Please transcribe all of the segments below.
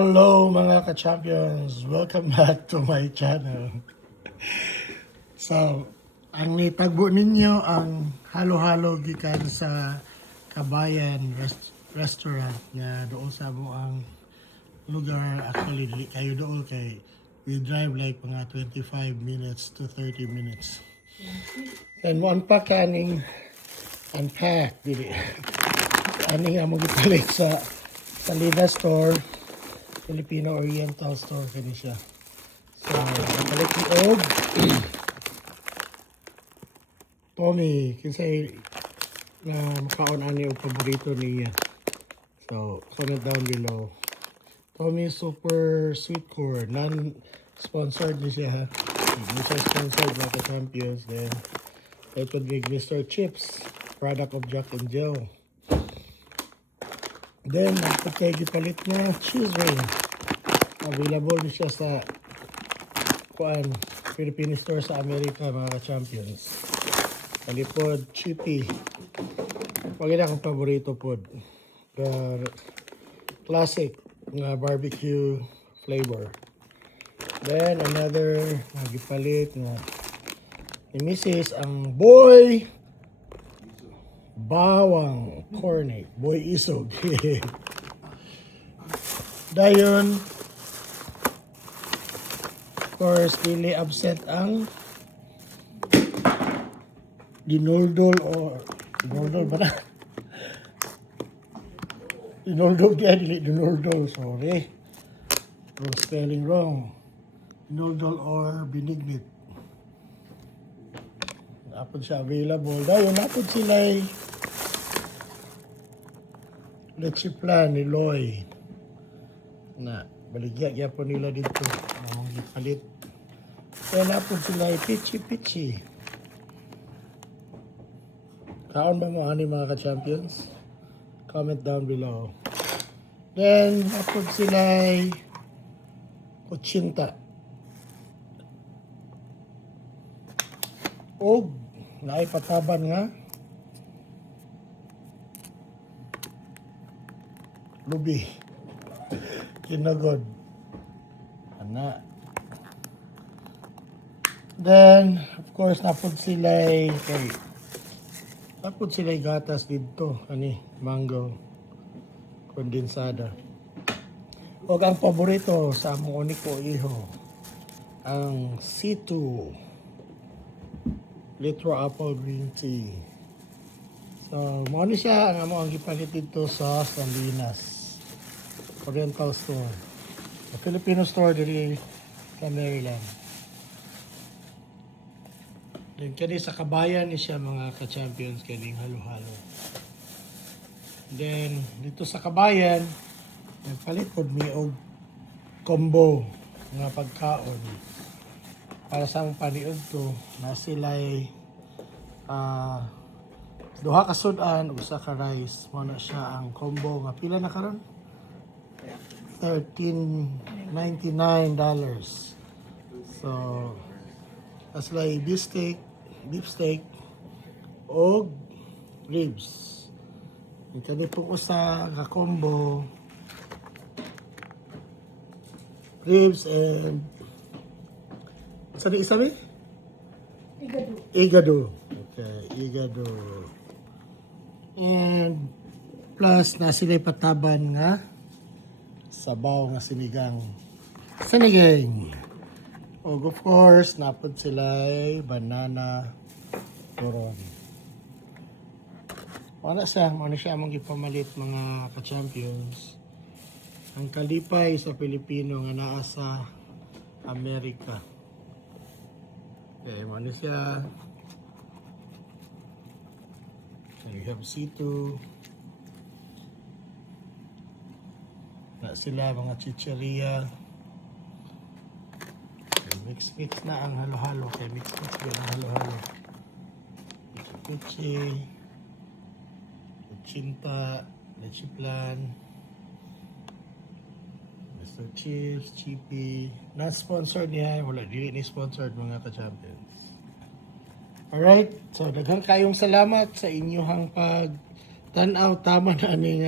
Hello mga ka-champions! Welcome back to my channel. So, ang nitagbo ninyo ang halo-halo gikan sa Kabayan Restaurant nga doon sa mo ang lugar. Actually, dili kayo doon kay we drive like mga 25 minutes to 30 minutes. And one pa kaning unpack dili. Ani nga mo gipalit sa Salida store. Filipino Oriental store kani siya. So, balik ni Og. Tommy, kinsay na makaon ani og paborito niya. So, comment down below. Tommy Super Sweet Corn, non-sponsored ni siya ha. Hindi siya sponsored mga ka-champions. Then, ito big Mr. Chips, product of Jack and Jill. Then, nagpatay palit na cheese ring. Available na siya sa Filipino store sa Amerika, mga ka-champions. Kalipod, chippy. Wag na akong paborito po. The classic nga barbecue flavor. Then, another nagipalit na ni Mrs. ang boy bawang cornet. Boy isog. Dayon, of course, dili absent ang dinoldol or dinoldol ba na? Dinoldol kaya dili dinoldol, sorry. Wrong spelling wrong. Dinoldol or binignit. Napod siya available. Dayon, napod sila leche plan ni Loy. Na, baligya po nila dito. Ang gipalit. Kaya napod sila pichi-pichi. Kaon ba mo ani mga ka-champions? Comment down below. Then, napod sila kutsinta. O, naipataban nga. Lubi. Kinagod. Ana. Then, of course, napod sila gatas dito. Mango. Kondensada. O ang paborito sa among uniko iho. Ang C2. Litro apple green tea. So, mo ni siya ang among gipalit dito sa Salinas Oriental store. The Filipino store diri sa Maryland. Then kani sa Kabayan ni siya mga ka-champions kaning halo-halo. Then dito sa Kabayan nagpalit pod mi og combo nga pagkaon. Para sa among paniud to na sila'y duha ka sudan ug usa ka rice. Mo na siya ang combo nga pila na karon? $13.99. So, as like beef steak, o ribs. Yung kani po usa ka combo, ribs and sa di isabi? Igado. Okay, igado. And plus na sila pataban nga sabaw nga sinigang. O of course, napod sila banana turon. Wala siya among ipamalit mga ka-champions. Ang kalipay sa Pilipino nga naa sa Amerika. Okay, ano siya? You have C2. Na sila mga chicheria. Okay, mix na ang halo-halo. Okay, mix na ang halo-halo. Pichi, kutsinta, leche plan, Mr. Chips, Chippy. Not-sponsored niya. Wala, dili ni sponsored mga ka-champions. Alright, so daghang kayong salamat sa inyong pag tanaw. Tama na aning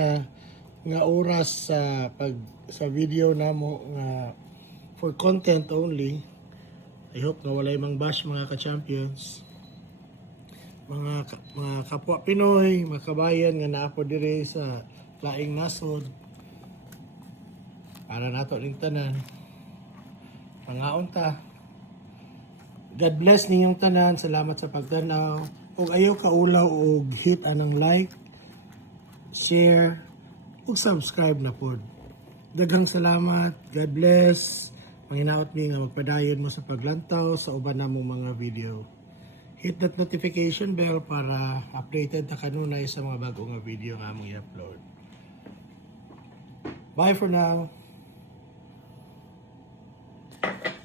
nga oras sa sa video namo nga for content only. I hope nga walay mang bash mga ka-champions. Mga kapwa Pinoy, mga kabayan nga naa po dire sa laing nasod. Para nato ning tanan. Pangaon ta. God bless ninyong tanan. Salamat sa pagtanaw. Ug ayaw kaulaw og hit anang like, share, ug subscribe na pod. Daghang salamat. God bless. Manginaot mi nga magpadayon mo sa paglantaw sa uban namong mga video. Hit that notification bell para updated ta kanunay sa mga bago nga video nga among i-upload. Bye for now.